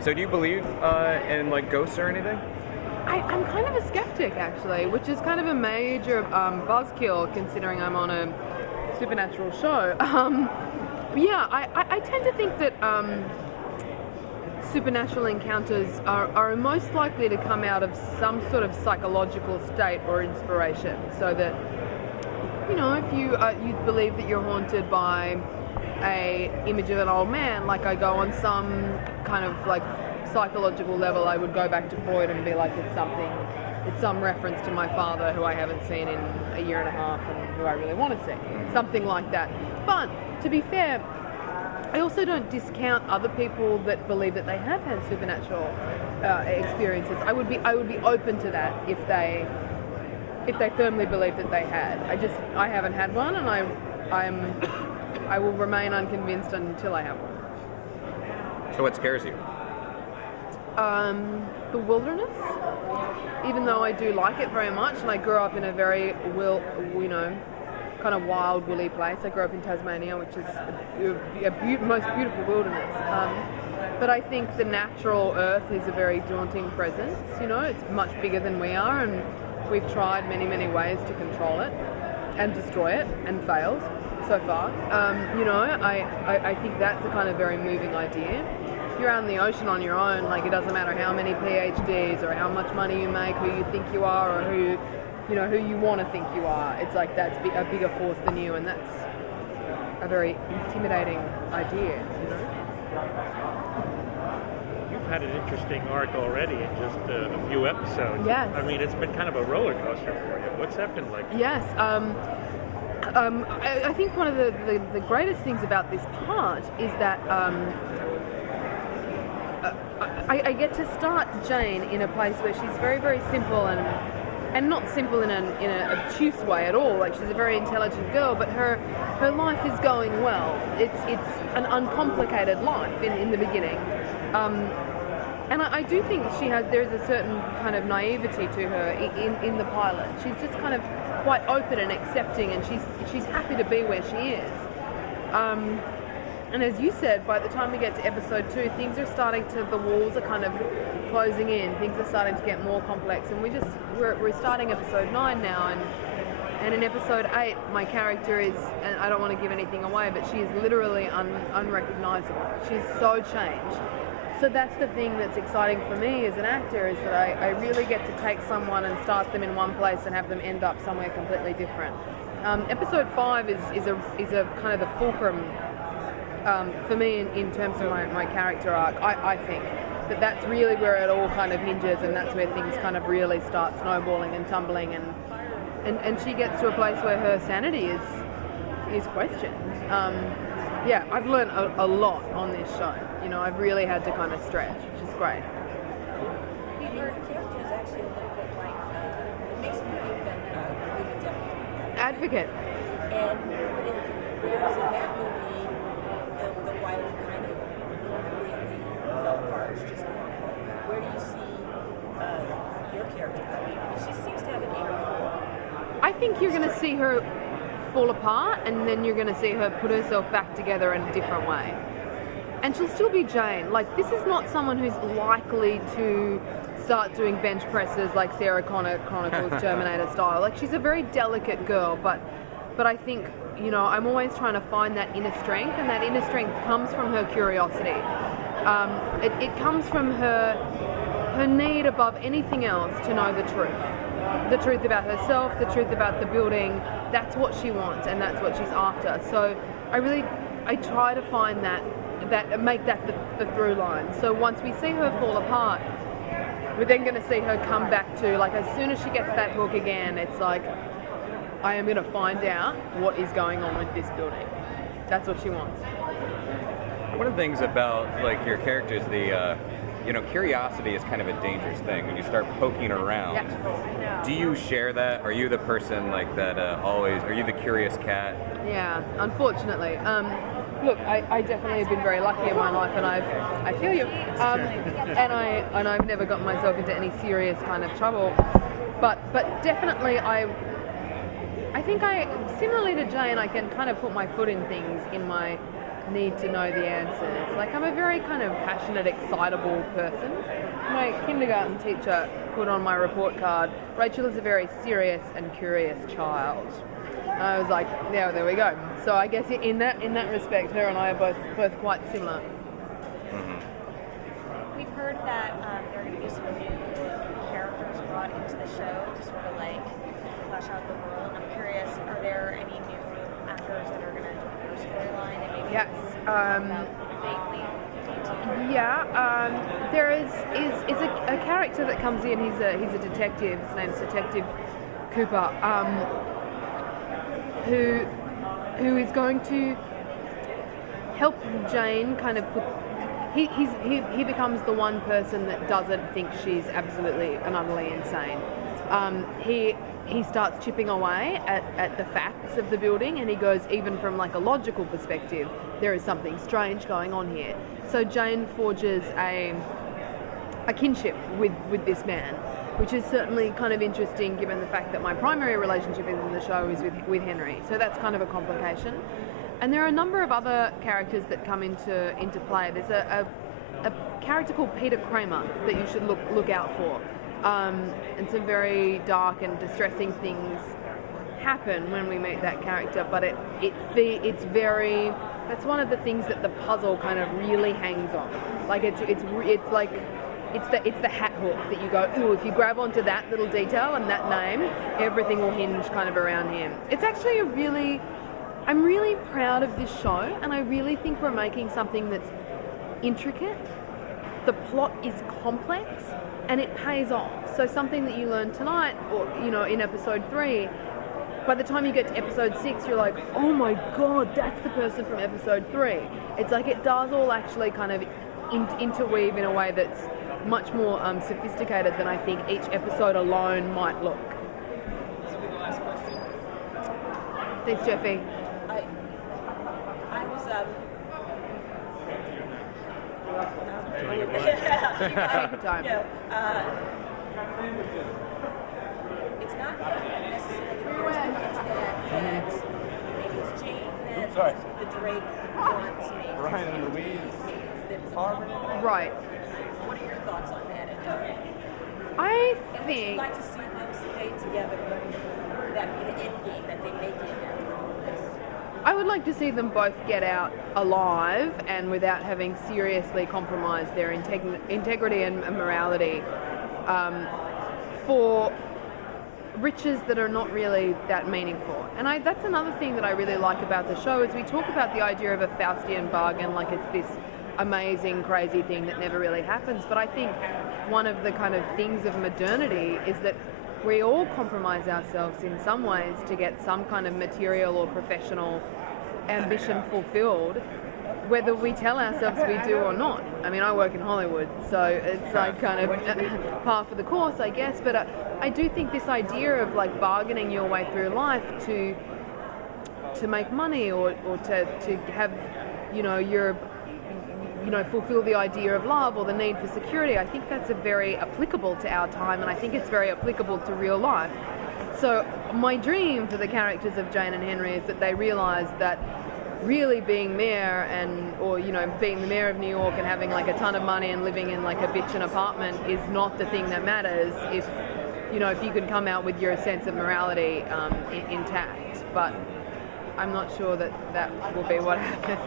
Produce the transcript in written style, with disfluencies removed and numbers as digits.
So do you believe in like ghosts or anything? I'm kind of a skeptic, actually, which is kind of a major buzzkill considering I'm on a supernatural show. Yeah, I tend to think that supernatural encounters are most likely to come out of some sort of psychological state or inspiration. So that, you know, if you believe that you're haunted by a image of an old man, like I go on some kind of like psychological level, I would go back to Freud and be like, it's some reference to my father who I haven't seen in a year and a half and who I really want to see. Something like that. But to be fair, I also don't discount other people that believe that they have had supernatural experiences. I would be open to that if they firmly believe that they had. I haven't had one, and I will remain unconvinced until I have one. So what scares you? The wilderness. Even though I do like it very much, and I grew up in a very kind of wild, woolly place. I grew up in Tasmania, which is a most beautiful wilderness. But I think the natural earth is a very daunting presence. You know, it's much bigger than we are, and we've tried many, many ways to control it and destroy it, and failed so far. I think that's a kind of very moving idea. If you're out in the ocean on your own, like, it doesn't matter how many PhDs or how much money you make, who you think you are, or who you want to think you are. It's like that's a bigger force than you, and that's a very intimidating idea, you know? You've had an interesting arc already in just a few episodes. Yes. I mean, it's been kind of a roller coaster for you. What's that been like? Yes. I think one of the greatest things about this part is that I get to start Jane in a place where she's very, very simple and not simple in an obtuse way at all. Like, she's a very intelligent girl, but her life is going well. It's an uncomplicated life in the beginning, and I do think there is a certain kind of naivety to her in the pilot. She's just kind of quite open and accepting, and she's happy to be where she is. And as you said, by the time we get to episode 2, things are starting to, the walls are kind of closing in, things are starting to get more complex, and we're starting episode 9 now, and in episode 8, my character is, and I don't want to give anything away, but she is literally unrecognizable. She's so changed. So that's the thing that's exciting for me as an actor, is that I really get to take someone and start them in one place and have them end up somewhere completely different. Episode 5 is a kind of the fulcrum for me in terms of my character arc. I think that's really where it all kind of hinges, and that's where things kind of really start snowballing and tumbling, and she gets to a place where her sanity is questioned. Yeah, I've learned a lot on this show. You know, I've really had to kind of stretch, which is great. Your character is actually a little bit like, it makes me think that Advocate. And whereas in that movie, the wife kind of completely fell apart, just where do you see your character going? She seems to have an arrow. I think you're going to see her fall apart, and then you're going to see her put herself back together in a different way. And she'll still be Jane. Like, this is not someone who's likely to start doing bench presses like Sarah Connor Chronicles Terminator style. Like, she's a very delicate girl, but I think, you know, I'm always trying to find that inner strength, and that inner strength comes from her curiosity. It comes from her need above anything else to know the truth. The truth about herself, the truth about the building. That's what she wants, and that's what she's after. So I try to find that make that the through line. So once we see her fall apart, we're then going to see her come back to, like, as soon as she gets that hook again, it's like, I am going to find out what is going on with this building. That's what she wants. One of the things about, like, your characters, curiosity is kind of a dangerous thing when you start poking around. Yeah. Do you share that? Are you the person like that are you the curious cat? Yeah, unfortunately. Look, I definitely have been very lucky in my life, and I feel you. And I've never gotten myself into any serious kind of trouble. But definitely I think similarly to Jane, I can kind of put my foot in things in my need to know the answers. Like, I'm a very kind of passionate, excitable person. My kindergarten teacher put on my report card, Rachael is a very serious and curious child. And I was like, yeah, there we go. So I guess in that respect, her and I are both quite similar. We've heard that there are going to be some new characters brought into the show to sort of like flesh out the world. I'm curious, are there any new actors that are going to join your storyline and maybe Yes. talk about vaguely? There is a character that comes in. He's a detective. His name's Detective Cooper, who is going to help Jane kind of put. He becomes the one person that doesn't think she's absolutely and utterly insane. He starts chipping away at the facts of the building, and he goes, even from like a logical perspective, there is something strange going on here. So Jane forges a kinship with this man, which is certainly kind of interesting given the fact that my primary relationship in the show is with Henry. So that's kind of a complication. And there are a number of other characters that come into play. There's a character called Peter Kramer that you should look out for. And some very dark and distressing things happen when we meet that character, but it's very, that's one of the things that the puzzle kind of really hangs on. Like it's the hat hook that you go, ooh, if you grab onto that little detail and that name, everything will hinge kind of around him. It's actually I'm really proud of this show, and I really think we're making something that's intricate. The plot is complex, and it pays off. So something that you learn tonight, or in episode 3, by the time you get to episode 6, you're like, oh my god, that's the person from episode 3. It's like it does all actually kind of interweave in a way that's much more sophisticated than I think each episode alone might look. Thanks, Jeffy. I was Take your time. It's not necessarily that maybe it's Jane that the Drake wants maybe. Brian and Louise. Right. What are your thoughts on that? I And would you think like to see them stay together? That be the end game that they make it after all this. I would like to see them both get out alive and without having seriously compromised their integrity and morality for riches that are not really that meaningful. And that's another thing that I really like about the show is we talk about the idea of a Faustian bargain like it's this amazing, crazy thing that never really happens. But I think one of the kind of things of modernity is that we all compromise ourselves in some ways to get some kind of material or professional ambition fulfilled, whether we tell ourselves we do or not. I mean, I work in Hollywood, so it's like kind of par for the course, I guess. But I do think this idea of like bargaining your way through life to make money or to have, fulfill the idea of love or the need for security, I think that's very applicable to our time, and I think it's very applicable to real life. So my dream for the characters of Jane and Henry is that they realise that really being mayor being the mayor of New York and having like a ton of money and living in like a bitchin' apartment is not the thing that matters if you can come out with your sense of morality intact. But I'm not sure that will be what happens.